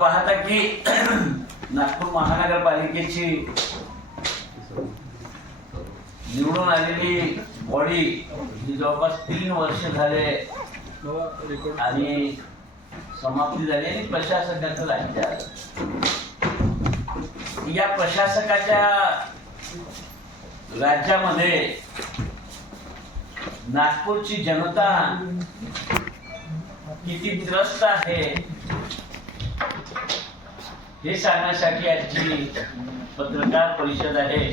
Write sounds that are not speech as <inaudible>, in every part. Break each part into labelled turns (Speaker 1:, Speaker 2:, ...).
Speaker 1: पाहता की नागपूर महानगरपालिकेची निवडून आलेली बॉडी ही जवळपास तीन वर्ष झाले आणि समाप्ती झाली आणि प्रशासकाचं राज्य आलं. या प्रशासकाच्या राज्यामध्ये नागपूरची जनता किती त्रस्त आहे हे सांगण्यासाठी आजची पत्रकार परिषद आहे.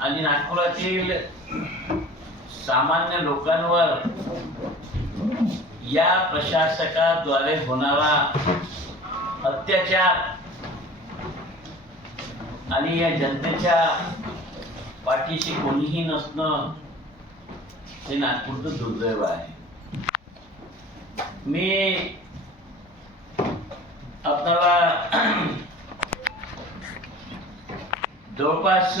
Speaker 1: आणि नागपुरातील सामान्य लोकांवर या प्रशासकाद्वारे होणारा अत्याचार आणि या जनतेच्या पाठीशी कोणीही नसणं हे नागपूरचं दुर्दैव आहे. मी आपल्याला जवळपास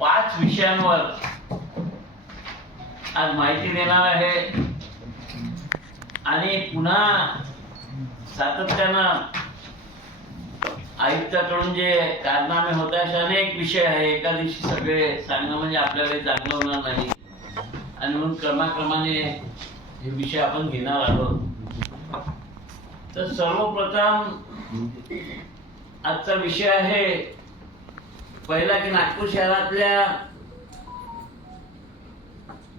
Speaker 1: पाच विषयांवर आज माहिती देणार आहे. आणि पुन्हा सातत्यानं आयुक्ताकडून जे कारनामे होत आहेत असे अनेक विषय आहे. एका दिवशी सगळे सांगणं म्हणजे आपल्याला चांगलं होणार नाही. आणि म्हणून क्रमाक्रमाने हे विषय आपण घेणार आहोत. तर सर्वप्रथम आजचा विषय आहे पहिला की नागपूर शहरातल्या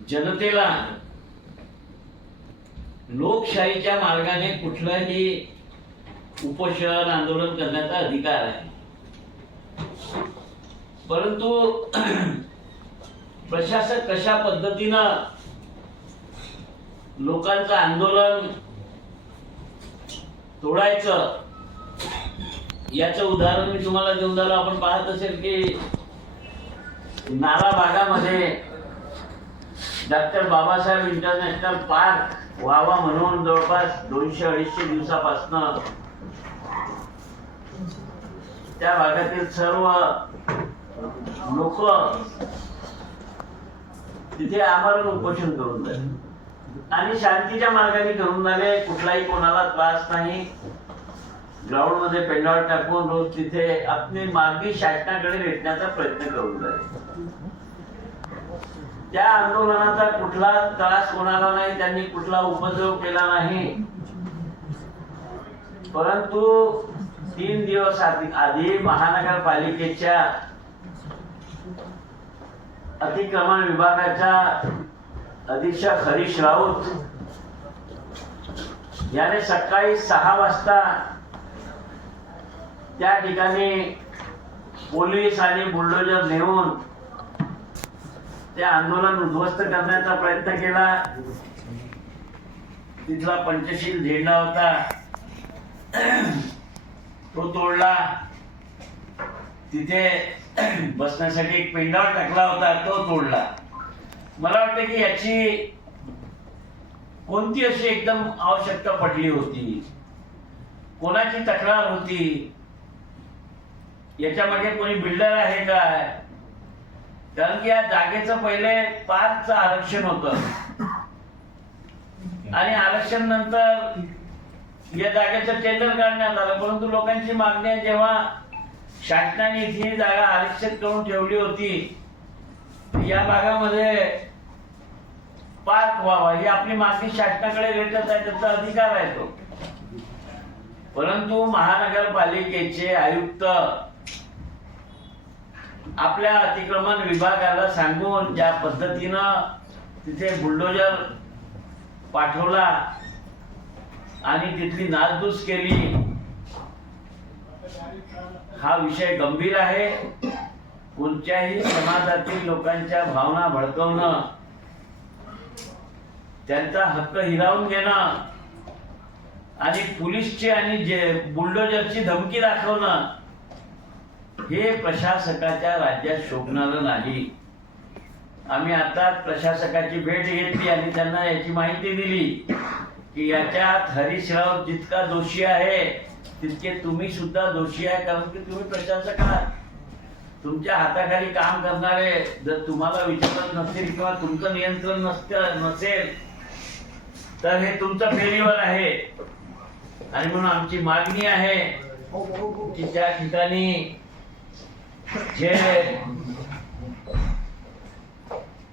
Speaker 1: जनतेला लोकशाहीच्या मार्गाने कुठलंही उपोषण आंदोलन करण्याचा अधिकार आहे. परंतु प्रशासक कशा पद्धतीनं लोकांचं आंदोलन तोडायचं. याचं उदाहरण मी तुम्हाला देऊन झालं आपण पाहत असेल की नारा भागामध्ये डॉक्टर बाबासाहेब इंटरनॅशनल पार्क व्हावा म्हणून जवळपास दोनशे अडीचशे दिवसापासनं त्या भागातील सर्व लोक तिथे आमरण उपोषण करून जाईल आणि शांतीच्या मार्गाने करून झाले कुठलाही कोणाला त्रास नाही. ग्राउंडमध्ये पेंडावर टाकून रोज तिथे आपली मागणी शासनाकडे भेटण्याचा प्रयत्न करून झाले त्या आंदोलनाचा कुठला त्रास कोणाला नाही त्यांनी कुठला उपद्रव केला नाही. परंतु तीन दिवस आधी आधी महानगरपालिकेच्या अतिक्रमण विभागाचा अधीक्षक हरीश राऊत याने सकाळी सहा वाजता त्या ठिकाणी पोलीस आणि बुलडोजर नेऊन ते आंदोलन उद्ध्वस्त करण्याचा प्रयत्न केला. तिथला पंचशील झेंडा होता. तो तोडला. तिथे बसण्यासाठी एक पेंडावर टाकला होता तो तोडला. मला वाटतं की याची कोणती अशी एकदम आवश्यकता पडली होती? कोणाची तक्रार होती? याच्या मागे कोणी बिल्डर आहे काय? कारण की या जागेचं पहिले पाचचं आरक्षण होतं. आणि आरक्षण नंतर या जागेचं टेंडर काढण्यात आलं. परंतु लोकांची मागणी जेव्हा शासनाने ही जागा आरक्षित करून ठेवली होती या भागामध्ये पार्क व्हावा ही आपली मागणी शासनाकडे भेटत आहे त्याचा अधिकार आहे तो. परंतु महानगरपालिकेचे आयुक्त आपल्या अतिक्रमण विभागाला सांगून ज्या पद्धतीनं तिथे बुलडोजर पाठवला आणि तिथली नासधूस केली हा विषय गंभीर आहे. कोणत्याही समाजातील लोकांच्या भावना भडकवणं त्यांचा हक्क हिरावून घेणं आणि पोलीसची आणि जे बुलडोजरची धमकी दाखवणं हे प्रशासकाच्या राज्यात शोभणारं नाही. आम्ही आता प्रशासकाची भेट घेतली आणि त्यांना याची माहिती दिली की याच्यात हरीश राव जितका दोषी आहे तितके तुम्ही सुद्धा दोषी आहे कारण की तुम्ही प्रशासक आहात. तुमच्या हाताखाली काम करणारे जर तुम्हाला विचारत नसतील किंवा तुमचं नियंत्रण नसतं नसेल तर हे तुमचं फेरीवर आहे. आणि म्हणून आमची मागणी आहे की त्या ठिकाणी जे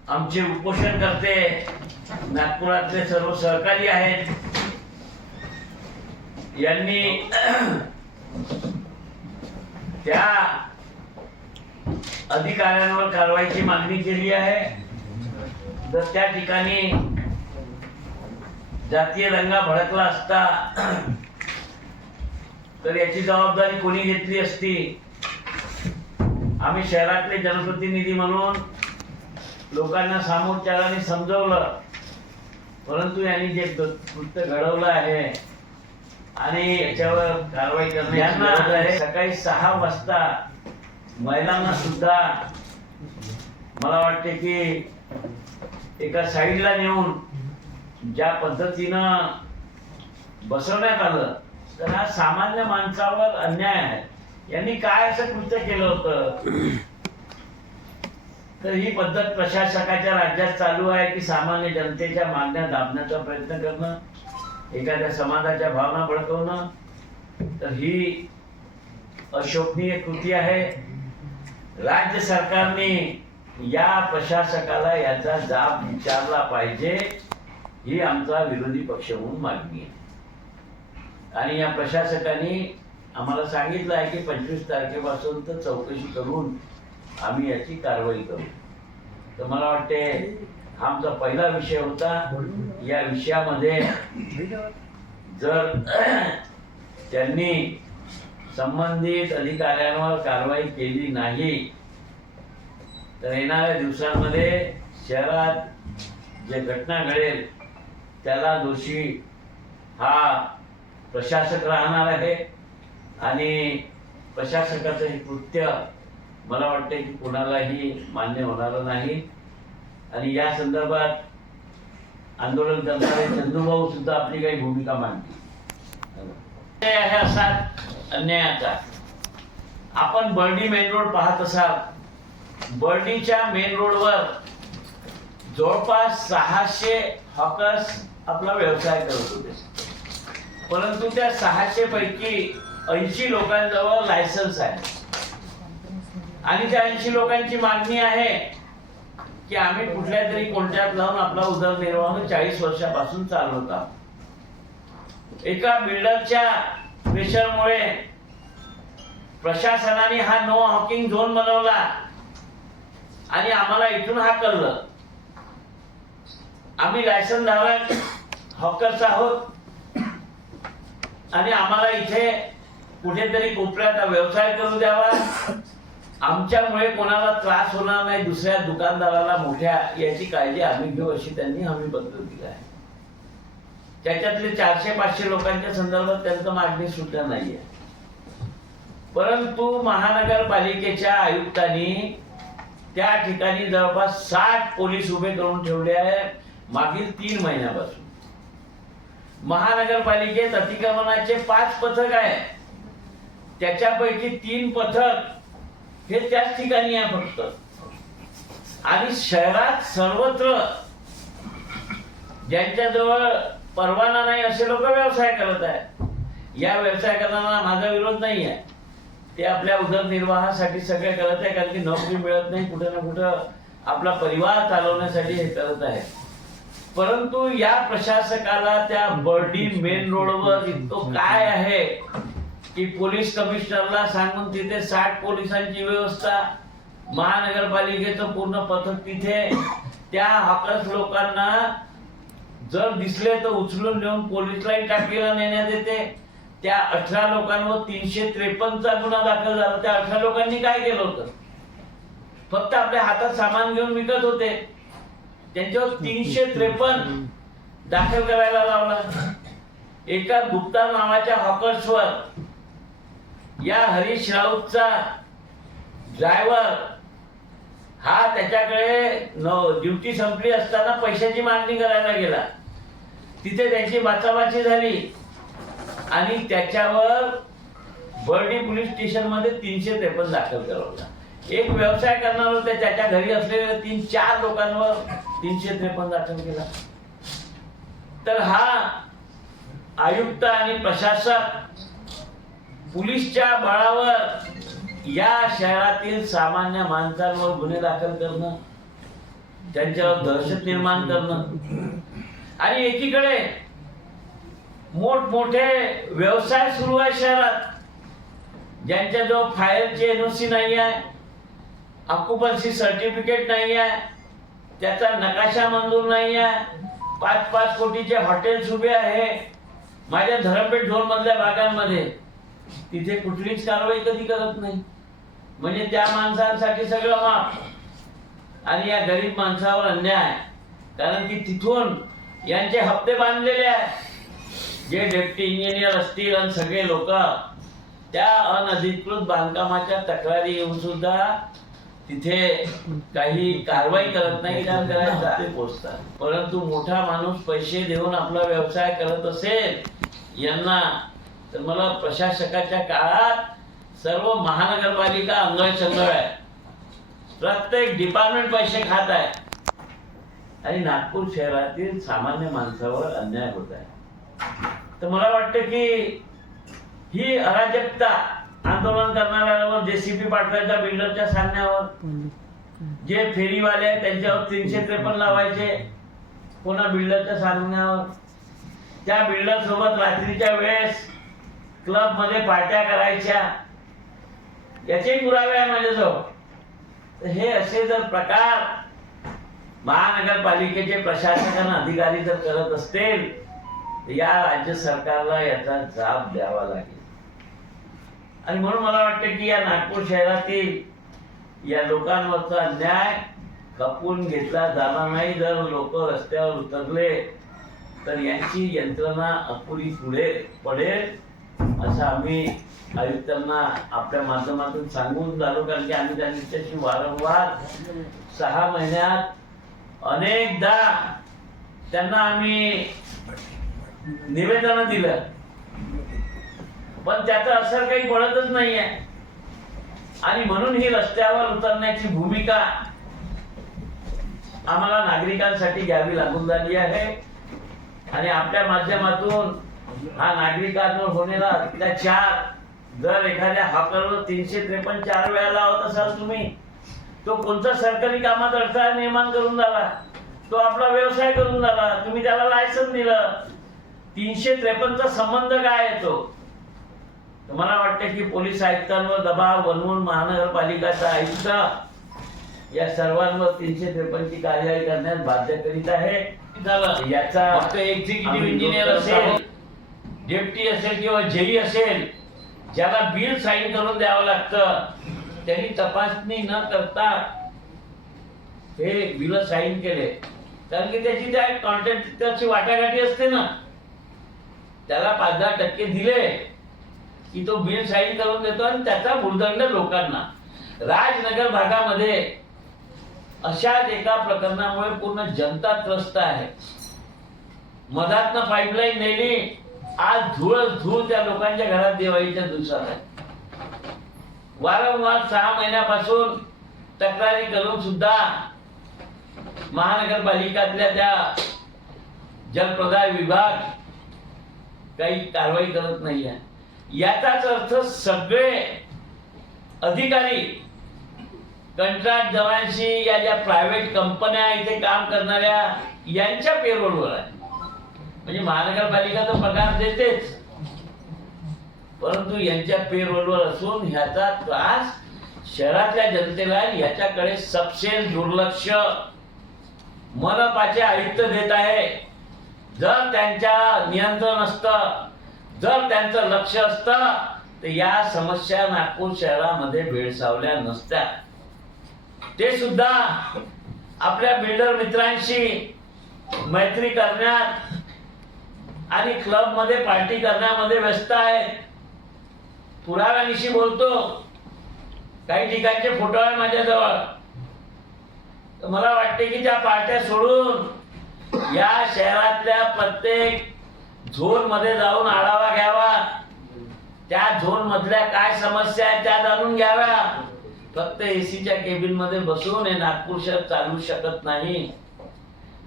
Speaker 1: आमचे उपोषण करते नागपुरातले सर्व सहकारी आहेत यांनी त्या अधिकाऱ्यांवर कारवाईची मागणी केली आहे. तर त्या ठिकाणी जातीय दंगा भडकला असता तर याची जबाबदारी कोणी घेतली असती? आम्ही शहरातले जनप्रतिनिधी म्हणून लोकांना सामोपचाराने समजवलं. परंतु यांनी जे कृत्य घडवलं आहे आणि याच्यावर कारवाई करणे सकाळी सहा वाजता महिलांना सुद्धा मला वाटते की एका साईडला नेऊन ज्या पद्धतीनं बसवण्यात आलं तर हा सामान्य माणसावर अन्याय आहे. यांनी काय असं कृत्य केलं होतं? तर ही पद्धत प्रशासकाच्या राज्यात चालू आहे की सामान्य जनतेच्या मागण्या दाबण्याचा प्रयत्न करणं एखाद्या समाजाच्या भावना भडकवणं तर ही अशोभनीय कृती आहे. राज्य सरकारने या प्रशासकाला याचा जाब विचारला पाहिजे. ही आमचा विरोधी पक्ष म्हणून मागणी आहे. आणि या प्रशासकाने आम्हाला सांगितलं आहे की पंचवीस तारखेपासून तर चौकशी करून आम्ही याची कारवाई करू. तर मला वाटते हा आमचा पहिला विषय होता. या विषयामध्ये जर <clears throat> त्यांनी संबंधित अधिकाऱ्यांवर कारवाई केली नाही तर येणाऱ्या दिवसांमध्ये शहरात जे घटना घडेल त्याला दोषी हा प्रशासक राहणार आहे. आणि प्रशासकाचं हे कृत्य मला वाटतं की कुणालाही मान्य होणार नाही. आणि या संदर्भात आंदोलन करणारे चंदूभाऊ सुद्धा आपली काही भूमिका मांडली ते आहे असा अन्यायाचा आपण बर्डी मेन रोड पाहत असाल. बर्डीच्या मेन रोडवर जवळपास सहाशे हॉकर्स आपला व्यवसाय करत होते. परंतु त्या सहाशे पैकी ऐंशी लोकांजवळ लायसन्स आहे. आणि त्या ऐंशी लोकांची मागणी आहे की आम्ही कुठल्या तरी कोणत्यात लावून आपला उदरनिर्वाह चाळीस वर्षापासून चालवता. एका बिल्डरच्या प्रेशरमुळे प्रशासनाने हा नो हॉकिंग झोन बनवला आणि आम्हाला इथून हाकललं आम्ही लायसन धारक हॉकर्स आहोत. आणि आम्हाला इथे कुठेतरी कोपऱ्याचा व्यवसाय करू द्यावा. आमच्यामुळे कोणाला त्रास होणार नाही दुसऱ्या दुकानदाराला मोठ्या याची काळजी आम्ही घेऊ अशी त्यांनी हमी पत्र दिला आहे. त्याच्यातले चारशे पाचशे लोकांच्या संदर्भात त्यांचं मागणी सुद्धा नाहीये परंतु महानगरपालिकेच्या आयुक्तांनी त्या ठिकाणी जवळपास साठ पोलीस उभे करून ठेवले आहे. मागील तीन महिन्यापासून. महानगरपालिकेत अतिक्रमणाचे पाच पथक आहे त्याच्यापैकी तीन पथक हे त्याच ठिकाणी आहे फक्त. आणि शहरात सर्वत्र ज्यांच्याजवळ परवाना नाही असे लोक व्यवसाय करत आहे या व्यवसाय करताना माझा विरोध नाही आहे. ते आपल्या उदरनिर्वाहासाठी सगळे करत आहे कारण की नोकरी मिळत नाही कुठे ना कुठं आपला परिवार चालवण्यासाठी हे करत आहे परंतु या प्रशासकाला त्या बर्डी मेन रोडवर इतकं काय आहे की पोलीस कमिशनरला सांगून तिथे साठ पोलिसांची व्यवस्था महानगरपालिकेचं पूर्ण पथक तिथे त्या हॉकर्स लोकांना जर दिसले तर उचलून नेऊन पोलीस लाईन टाकीला नेण्यात येते. त्या अठरा लोकांवर तीनशे त्रेपन्नचा गुन्हा दाखल झाला. त्या अठरा लोकांनी काय केलं होतं? फक्त आपल्या हातात सामान घेऊन विकत होते. त्यांच्यावर तीनशे त्रेपन्न दाखल करायला लावला. एका गुप्ता नावाच्या हॉकर्सवर या हरीश राऊतचा ड्रायव्हर हा त्याच्याकडे ड्युटी संपली असताना पैशाची मागणी करायला गेला. तिथे त्यांची बाचाबाची झाली. आणि त्याच्यावर बर्डी पोलीस स्टेशनमध्ये तीनशे त्रेपन्न दाखल करवला एक व्यवसाय करणार होते त्याच्या घरी असलेल्या तीन चार लोकांवर तीनशे त्रेपन्न दाखल केला. तर हा आयुक्त आणि प्रशासक पोलीसच्या बळावर या शहरातील सामान्य माणसांवर गुन्हे दाखल करणं त्यांच्यावर दहशत निर्माण करणं आणि एकीकडे मोठमोठे व्यवसाय सुरू आहे शहरात. ज्यांच्याजवळ फायरची एनओसी नाही आहे ऑक्युपन्सी सर्टिफिकेट नाही आहे त्याचा नकाशा मंजूर नाही आहे पाच पाच कोटीचे हॉटेल्स उभे आहे माझ्या धरमपेठ झोन मधल्या भागांमध्ये. तिथे कुठलीच कारवाई कधी करत नाही. म्हणजे त्या माणसांसाठी सगळं माफ. आणि या गरीब माणसावर अन्याय. कारण की तिथून यांचे हप्ते बांधलेले आहेत. जे डेप्टी इंजिनियर असतील आणि सगळे लोक त्या अनधिकृत बांधकामाच्या तक्रारी येऊन सुद्धा तिथे काही कारवाई करत नाही कारण करायचा. ते पोचतात. परंतु मोठा माणूस पैसे देऊन आपला व्यवसाय करत असेल यांना तर मला प्रशासकाच्या काळात सर्व महानगरपालिका अंगळ चंगळ आहे. प्रत्येक डिपार्टमेंट पैसे खात आहे. आणि नागपूर शहरातील सामान्य माणसावर अन्याय होत आहे. तर मला वाटतं की ही अराजकता आंदोलन करणाऱ्यावर जेसीबी पाठवायचा बिल्डरच्या सांगण्यावर. जे फेरीवाले त्यांच्यावर तीनशे त्रेपन्न लावायचे. कोणा बिल्डरच्या सांगण्यावर. त्या बिल्डर सोबत रात्रीच्या वेळेस क्लबमध्ये पार्ट्या करायच्या. याचे पुरावे आहे माझ्याजवळ. हे असे जर प्रकार महानगरपालिकेचे प्रशासक आणि अधिकारी जर करत असतील तर या राज्य सरकारला याचा जाब द्यावा लागेल. आणि म्हणून मला वाटतं की या नागपूर शहरातील या लोकांवरचा न्याय खपून घेतला जाणार नाही. जर लोक रस्त्यावर उतरले तर यांची यंत्रणा अपुरी पुढे पडेल असं आम्ही आयुक्तांना आपल्या माध्यमातून सांगून झालो कारण की आम्ही त्यांच्याशी वारंवार सहा महिन्यात अनेकदा त्यांना आम्ही निवेदन दिलं. पण त्याचा असर काही पडतच नाहीये. आणि म्हणून ही रस्त्यावर उतरण्याची भूमिका आम्हाला नागरिकांसाठी घ्यावी लागून झाली आहे. आणि आपल्या माध्यमातून हा नागरिकांवर होणारा अत्याचार जर एखाद्या हॉकरवर तीनशे त्रेपन्न चार वेळा लावत असाल तुम्ही तो कोणता सरकारी कामात अडथळा निर्माण करून झाला? तो आपला व्यवसाय करून झाला. तुम्ही त्याला लायसन दिलं. तीनशे त्रेपन्नचा संबंध काय येतो तर मला वाटतं की पोलीस आयुक्तांवर दबाव बनवून महानगरपालिकाचा आयुक्त या सर्वांवर तीनशे त्रेपन्नची कार्यवाही करण्यास बाध्य करीत आहे. याचा एक्झिक्युटिव्ह इंजिनियर असेल डेप्टी असेल किंवा जेई असेल ज्याला बिल साईन करून द्यावं लागतं त्यांनी तपासणी न करता हे बिल साईन केले. कारण की त्याची त्या कॉन्ट्रॅक्टरची वाटाघाटी असते ना. त्याला पाच दहा टक्के दिले. की तो बिल साईन करून देतो आणि त्याचा भूर्दंड लोकांना. राजनगर भागामध्ये अशाच एका प्रकरणामुळे पूर्ण जनता त्रस्त आहे. मधातनं पाईपलाईन नेली आज धूळ धूळ त्या लोकांच्या घरात दिवाळीच्या दिवसात आहे. वारंवार सहा महिन्यापासून तक्रारी करून सुद्धा महानगरपालिकातल्या त्या जलप्रदाय विभाग काही कारवाई करत नाही आहे याचाच अर्थ सगळे अधिकारी कंत्राट जवानशी या ज्या प्रायव्हेट कंपन्या इथे काम करणाऱ्या यांच्या पेरोलवर आहे. म्हणजे महानगरपालिका तर पगार देतेच. परंतु यांच्या पेरोलवर असून ह्याचा त्रास शहरातल्या जनतेला याच्याकडे सपशेल दुर्लक्ष मनपाचे आयुक्त देत आहे. जर त्यांच्या नियंत्रण असतं जर त्यांचं लक्ष असतं तर या समस्या नागपूर शहरामध्ये भेडसावल्या नसत्या. ते सुद्धा आपल्या बिल्डर मित्रांशी मैत्री करण्यात आणि क्लबमध्ये पार्टी करण्यामध्ये व्यस्त आहे पुराव्यानिशी बोलतो. काही ठिकाणचे फोटो आहे माझ्याजवळ. तर मला वाटते की त्या पार्ट्या सोडून या शहरातल्या प्रत्येक झोनमध्ये जाऊन आढावा घ्यावा. त्या झोन मधल्या काय समस्या आहेत त्या जाणून घ्याव्या. फक्त एसीच्या केबिनमध्ये बसून हे नागपूर शहर चालू शकत नाही.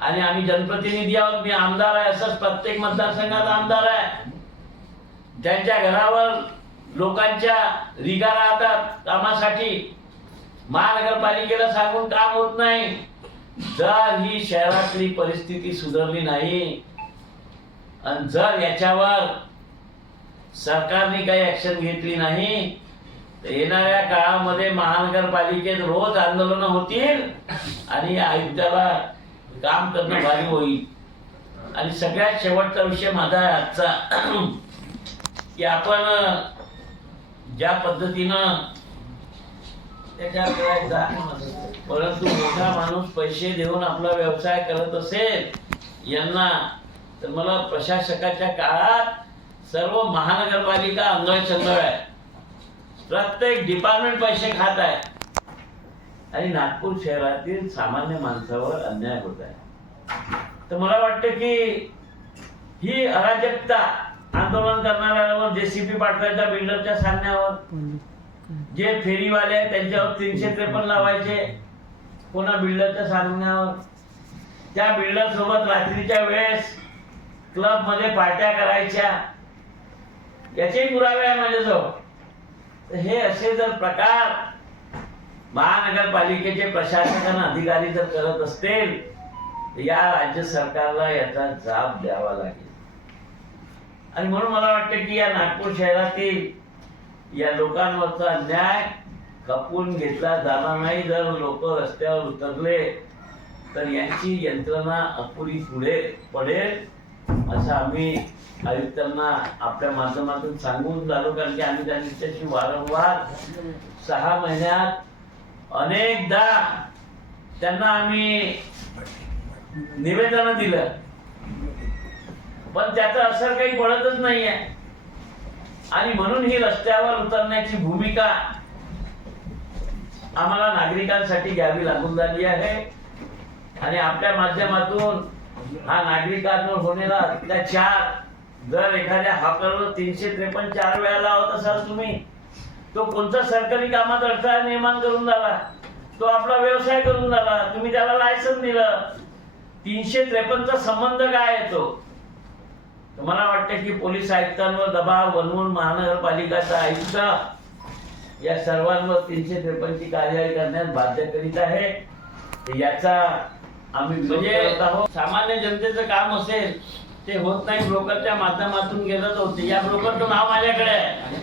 Speaker 1: आणि आम्ही जनप्रतिनिधी आहोत. मी आमदार आहे. असंच प्रत्येक मतदारसंघात आमदार आहे. ज्यांच्या घरावर लोकांच्या रिगा राहतात कामासाठी. महानगरपालिकेला सांगून काम होत नाही. जर ही शहरातली परिस्थिती सुधारली नाही आणि जर याच्यावर सरकारने काही ऍक्शन घेतली नाही तर येणाऱ्या काळामध्ये महानगरपालिकेत रोज आंदोलन होतील आणि आयुक्ताला काम करणं भारी होईल. आणि सगळ्यात शेवटचा विषय माझा आजचा की आपण ज्या पद्धतीनं त्याच्या परंतु मोठा माणूस पैसे देऊन आपला व्यवसाय करत असेल यांना तर मला प्रशासकाच्या काळात सर्व महानगरपालिका अंगळ चंगळ आहे. प्रत्येक डिपार्टमेंट पैसे खात आहे. आणि नागपूर शहरातील सामान्य माणसावर अन्याय होत आहे. तर मला वाटतं की ही अराजकता आंदोलन करणाऱ्यावर जेसीबी पाठवायचा बिल्डरच्या सांगण्यावर जे फेरीवाले आहेत त्यांच्यावर तीनशे त्रेपन्न लावायचे कोणा बिल्डरच्या सांगण्यावर त्या बिल्डर सोबत रात्रीच्या वेळेस क्लबमध्ये पार्ट्या करायच्या. याचे पुरावे आहे माझ्याजवळ. हे असे जर प्रकार महानगरपालिकेचे प्रशासक अधिकारी जर करत असतील तर या राज्य सरकारला याचा जाब द्यावा लागेल. आणि म्हणून मला वाटतं की या नागपूर शहरातील या लोकांवरचा अन्याय खपवून घेतला जाणार नाही. जर लोक रस्त्यावर उतरले तर यांची यंत्रणा अपुरी पुढे पडेल. असं आम्ही आयुक्तांना आपल्या माध्यमातून सांगून झालो कारण की आम्ही त्यांच्याशी वारंवार सहा महिन्यात अनेकदा त्यांना आम्ही निवेदन दिलं. पण त्याचा असर काही पडतच नाहीये. आणि म्हणून ही रस्त्यावर उतरण्याची भूमिका आम्हाला नागरिकांसाठी घ्यावी लागून झाली आहे. आणि आपल्या माध्यमातून हा नागरिकांवर होणारा अत्याचार. जर एखाद्या हॉटेलवर तीनशे त्रेपन्न चार वेळा लावत असाल तुम्ही तो कोणता सरकारी कामात अडथळा निर्माण करून झाला? तो आपला व्यवसाय करून झाला. तुम्ही त्याला लायसन दिलं. तीनशे त्रेपन्नचा संबंध काय येतो मला वाटतं की पोलीस आयुक्तांवर दबाव बनवून महानगरपालिकाचा आयुक्त या सर्वांवर तीनशे त्रेपन्नची कार्यवाही करण्यास बाध्य करीत आहे. याचा आम्ही विरोध
Speaker 2: म्हणजे-
Speaker 1: आहोत. सामान्य जनतेचं काम असेल ते होत नाही. ब्रोकरच्या माध्यमातून गेलं होते. या ब्रोकरचं नाव माझ्याकडे आहे.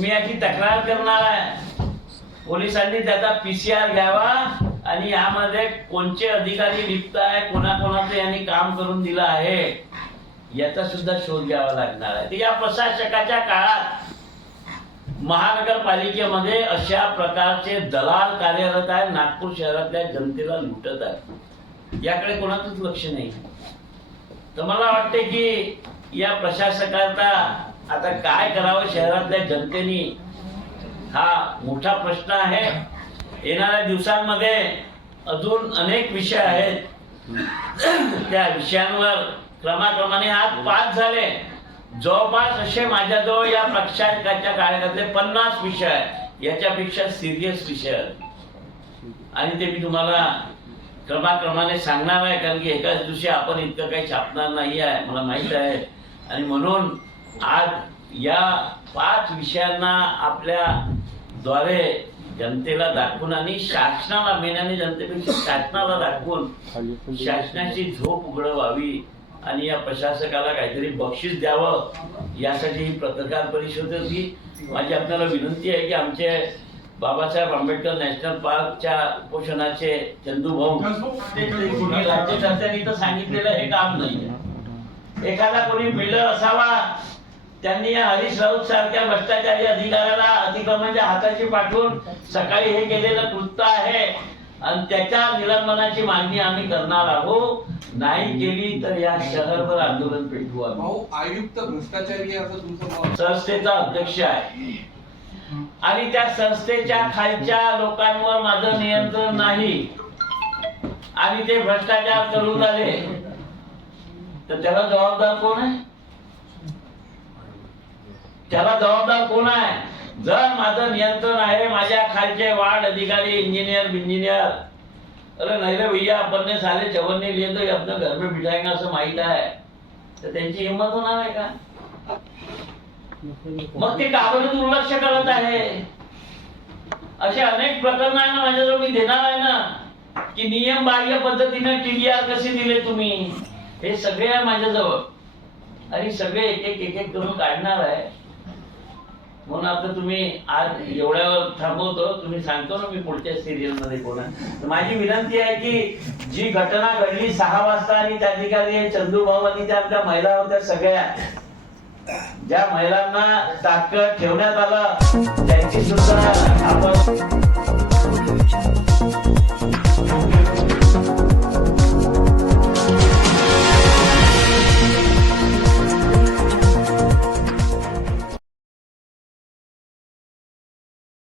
Speaker 1: मी याची तक्रार करणार आहे. पोलिसांनी त्याचा पीसीआर घ्यावा आणि यामध्ये कोणचे अधिकारी लिप्त आहे कोणाकोणाचं यांनी काम करून दिलं आहे याचा सुद्धा शोध घ्यावा लागणार आहे. तर या प्रशासकाच्या काळात महानगरपालिकेमध्ये अशा प्रकारचे दलाल कार्यरत आहे नागपूर शहरातल्या जनतेला लुटत आहे याकडे कोणाचंच लक्ष नाही. तर मला वाटते की या प्रशासकाचा आता काय करावं? शहरातल्या जनतेने हा मोठा प्रश्न आहे. येणाऱ्या दिवसांमध्ये अजून अनेक विषय आहेत. त्या विषयांवर क्रमाक्रमाने आज पाच झाले. जवळपास असे माझ्याजवळ या प्रशासकाच्या कार्यकाळातले पन्नास विषय याच्यापेक्षा सिरियस विषय आणि ते मी तुम्हाला क्रमाक्रमाने सांगणार आहे कारण की एकाच दिवशी आपण इतकं काही छापणार नाही आहे मला माहीत आहे. आणि म्हणून आज या पाच विषयांना आपल्या द्वारे जनतेला दाखवून आणि शासनाला मेनाने जनतेपेक्षा शासनाला दाखवून शासनाची झोप उघड व्हावी आणि या प्रशासकाला काहीतरी बक्षीस द्यावं यासाठी ही पत्रकार परिषद होती. माझी आपल्याला विनंती आहे की आमचे बाबासाहेब आंबेडकर नॅशनल पार्कच्या उपोषणाचे चंदू भाऊ राज्यकर्त्यांनी तर सांगितलेलं हे काम नाही एखादा कोणी बिल्डर असावा त्यांनी या हरीश राऊत सारख्या भ्रष्टाचारी अधिकाऱ्याला अतिक्रमणाच्या हाताची पाठवून सकाळी हे केलेलं कृत्य आहे. आणि त्याच्या निलंबनाची मागणी आम्ही करणार आहोत. नाही केली तर या शहरभर आंदोलन पेटवू आम्ही.
Speaker 2: भाऊ आयुक्त भ्रष्टाचारी आहे असं तुमचं मत?
Speaker 1: संस्थेचा अध्यक्ष आहे. आणि त्या संस्थेच्या खालच्या लोकांवर माझं नियंत्रण नाही. आणि ते भ्रष्टाचार करून झाले तर त्याला जबाबदार कोण आहे? त्याला जबाबदार कोण आहे? जर माझं नियंत्रण आहे माझ्या खालचे वार्ड अधिकारी इंजिनियर इंजिनियर अरे नाही रे भैया आपण ने साले चवन ने लिए तो अपने घर में बिठाएंगे असं माहीत आहे. तर त्यांची हिंमत होणार आहे का? मग ते काबर दुर्लक्ष करत आहे. असे अनेक प्रकरण आहे ना माझ्याजवळ मी देणार आहे ना की नियम बाह्य पद्धतीने टीडीआर कसे दिले तुम्ही? हे सगळे आहे माझ्याजवळ. आणि सगळे एक एक एक एक करून काढणार आहे. म्हणून आता तुम्ही आज एवढ्यावर थांबवतो तुम्ही सांगतो ना मी पुढच्या सिरियलमध्ये बोलणार माझी विनंती आहे की जी घटना घडली सहा वाजता आणि त्या ठिकाणी चंदू भाऊ आणि त्या आमच्या महिला होत्या सगळ्या ज्या महिलांना ताकद ठेवण्यात आलं त्यांची सुद्धा आपण